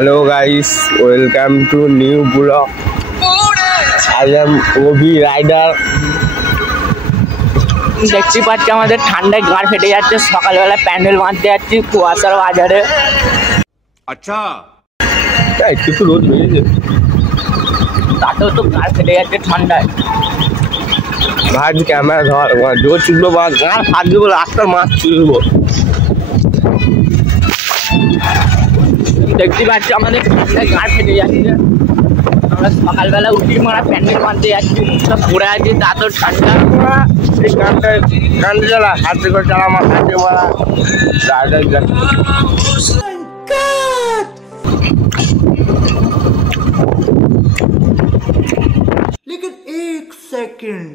Hello guys, welcome to new vlog. I am Obi Rider. দেখতে পাচ্ছি আমাদের ঠান্ডায় গাড় ফেটে যাচ্ছে, সকালবেলা প্যান্ডেল বাঁধতে যাচ্ছি কুয়াশার বাজারে। আচ্ছা একটু রোদ বেরিয়েছে, তাতেও তো গাড় ফেটে যাচ্ছে ঠান্ডায়। ভাই ক্যামেরা ধর, জোর চুকলো বা গাড় ফাট দেবো, রাস্তার মাছ চুলবো। দেখতে পাচ্ছি আমাদের ঠান্ডায় গাড় ফেটে যাচ্ছে। আমরা সকালবেলা উঠি মারা প্যান্ডেল বাঁধতে যাচ্ছি, সব পড়ে আছি, তাতেও ঠান্ডা। এই গানটা চালা, হাতে করে চালা, আমার হাতে মারা রাইডার যাচ্ছে। लेकिन एक सेकंड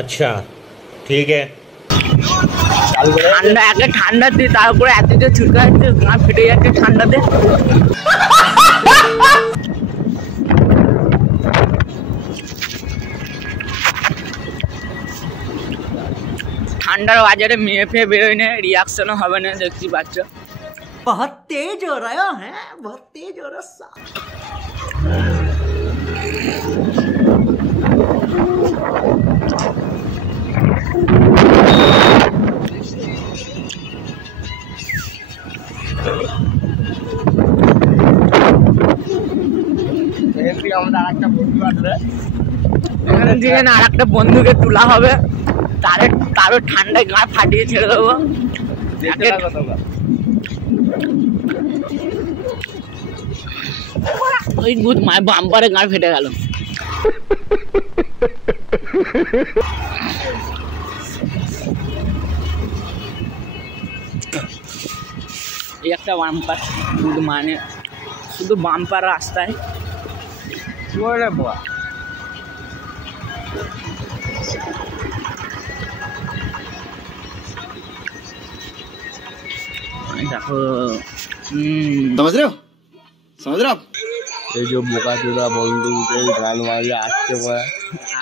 अच्छा ठीक है। ঠান্ডা একে ঠান্ডা দিয়ে তারপরে এত যে ছুটকা যাচ্ছে, গা ফেটে যাচ্ছে ঠান্ডাতে। ঠান্ডার বাজারে মেয়ে ফেয়ে বেরোয় না, রিয়াকশনও হবে না। দেখতে পাচ্ছ बहुत तेज हो रहा है, बहुत तेज हो रहा है। আর একটা বন্ধুকে তোলা হবে, তারও ঠান্ডায় গা ফাটিয়ে ছেড়ে দেবো। ওই বুধ মায়ের বাম্পারে গা ফেটে গেল। এই একটা বাম্পার, মানে শুধু বাম্পার রাস্তায়। দেখো समझ रहे हो এই যে বোকা চোদা বন্ধু গান মারিয়ে আসছে পড়া,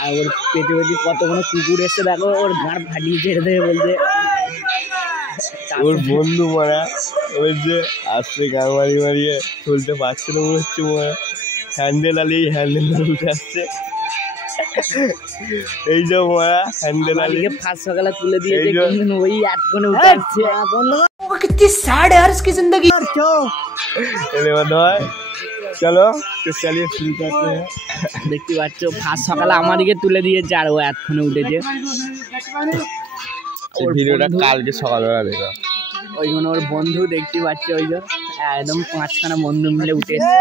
আর ওর পেটে পেটে কত কোনো কুকুর এসে দেখো ওর গাঁড় ফাটিয়ে ছেড়ে দেবে বলছে। ওর বন্ধু মারা ওই যে আসছে গান মারিয়ে মারিয়ে চলতে পারছে না, মনে হচ্ছে মারা হ্যান্ডেল আলি হ্যান্ডেল উঠে আসছে। এই যে মারা হ্যান্ডেল আলিকে ফার্স্ট সকালে তুলে দিয়েছে, কিন্তু ওই এতক্ষণে উঠে আসছে। कितनी सैड है यार इसकी जिंदगी। চলো তো চালিয়ে শুরু করতে हैं। দেখতে পাচ্ছ ফার্স্ট সকালে আমাদেরকে তুলে দিয়েছে, আর ও এতক্ষণে উঠেছে। ওর ভিডিওটা কালকে সকালবেলা দেখো। ওই জন্য ওর বন্ধু দেখতে পাচ্ছ, ওই যে একদম 5খানা বন্ধু মিলে উঠে এসছে।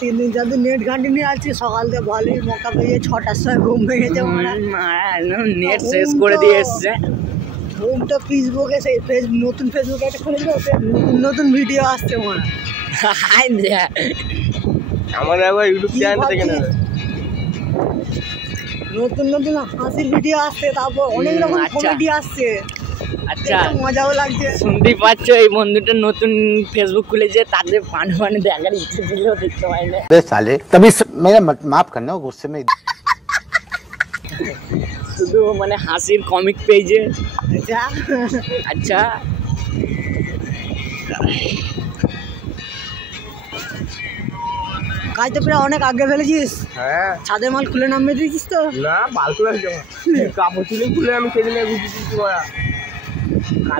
तीन दिन चार दिन नेट घाटी आज सकाल के भालो मौका पे 6টার সময় ঘুম ভেঙে নেট শেষ করে দিয়ে এসছে। ঘুমটা ফেসবুকে নতুন ফেসবুকে একটা খুলে দিল, নতুন ভিডিও আসছে মনে আমার আবার ইউটিউব চ্যানেল থেকে না, নতুন নতুন হাসির ভিডিও আসছে, তারপর অনেক রকম কমেডি আসছে। আচ্ছা মজাও লাগছে। শুনতেই পাচ্ছ এই বন্ধুটা নতুন ফেসবুক খুলেছে, তাদের পান দেখার ইচ্ছে ছিল, দেখতে পাই না। साले तभी मेरा माफ करना गुस्से में শুধু মানে হাসির কমিক পেজে। আচ্ছা কাজ তো প্রায় অনেক আগে ফেলেছিস। হ্যাঁ ছাদের মাল খুলে নামিয়ে দিয়েছিস তো? না বাল খুলে কাপড় তুলে খুলে আমি সেদিনে বুঝেছি মারা।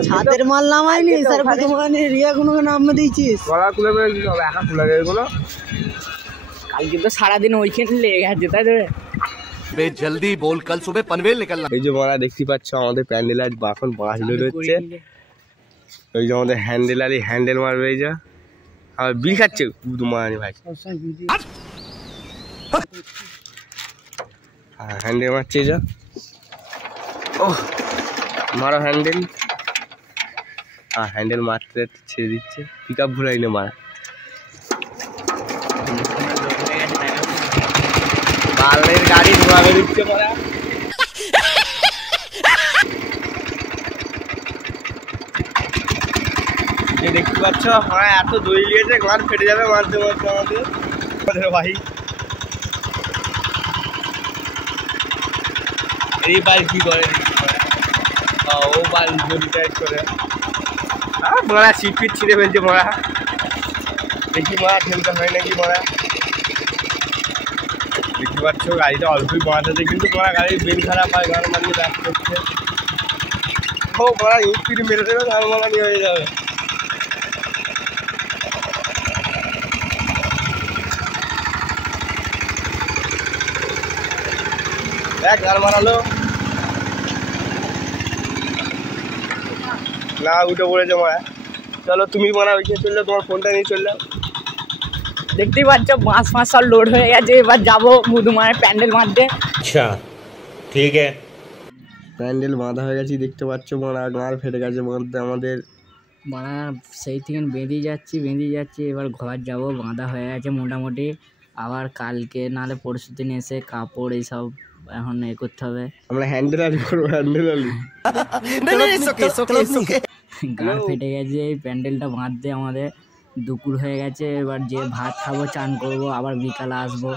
ছাদের মাল নামাইনি স্যার, দোকানে রিয়া কোনো নামিয়ে দিয়েছিস? গলা খুলে ফেলেছিস, সব একা খুলে গেলো। কালকে তো সারাদিন ওইখানে লেগে গেছে, তাই তো? जल्दी बोल, कल सुबह पनवेल निकलना। এই যে মারা দেখতে পাচ্ছ আমাদের প্যান্ডেল আজ এখন বাস লোড হচ্ছে। ওই যে আমাদের হ্যান্ডেল আলি হ্যান্ডেল মারবে, এই যা আর বিল খাচ্ছে মারানি ভাই, হ্যান্ডেল মারছে যা। ও মারো হ্যান্ডেল, হ্যান্ডেল মারতে ছেড়ে দিচ্ছে, পিক আপ ঘুরাই না মারা। বালের গাড়ি ধোয়া বেরোচ্ছে মারা। এই দেখতে পাচ্ছ হ্যাঁ এত দই নিয়েছে গান ফেটে যাবে মারতে মারতে আমাদের ভাই। এই বাল কি করে ও বাল জড়ি টাইট করে মারা সিট ফিট ছিঁড়ে ফেলছে মারা। দেখি মারা ঠেলতে হয় নাকি মারা। দেখতে পাচ্ছ গাড়িটা অল্পই মারাতে কিন্তু মারা গাড়ির বেল খারাপ হয় গান মারিয়ে ব্যাক করছে। ও মারা ইউপির মেরে দেবে গান মারানি হয়ে যাবে। দেখ গান মারালো না উঠে পড়েছে মারা। চলো তুমি মারা ওইখানে চললে তোমার ফোনটা নিয়ে চললাম। দেখতেই পাচ্ছ বাঁশ ফাঁস সব লোড হয়ে গেছে, এবার যাবো মুদুমারের প্যান্ডেল মারতে। अच्छा ठीक है। প্যান্ডেল বাঁধা হয়ে গেছে দেখতে পাচ্ছ মারা গাঁর ফেটে গেছে মধ্যে আমাদের। মানে সেই থেকে বেঁধে যাচ্ছি এবার ঘর যাব, বাঁধা হয়ে গেছে মোটামুটি। আবার কালকে নাহলে পরশু দিন এসে কাপড় এইসব এখন এ করতে হবে। আমরা হ্যান্ডেল আলি করবো হ্যান্ডেল আলি। গাঁর ফেটে গেছে, এই প্যান্ডেলটা বাঁধতে আমাদের দুপুর হয়ে গেছে। এবার যে ভাত খাবো চান করবো আবার বিকালে আসবো।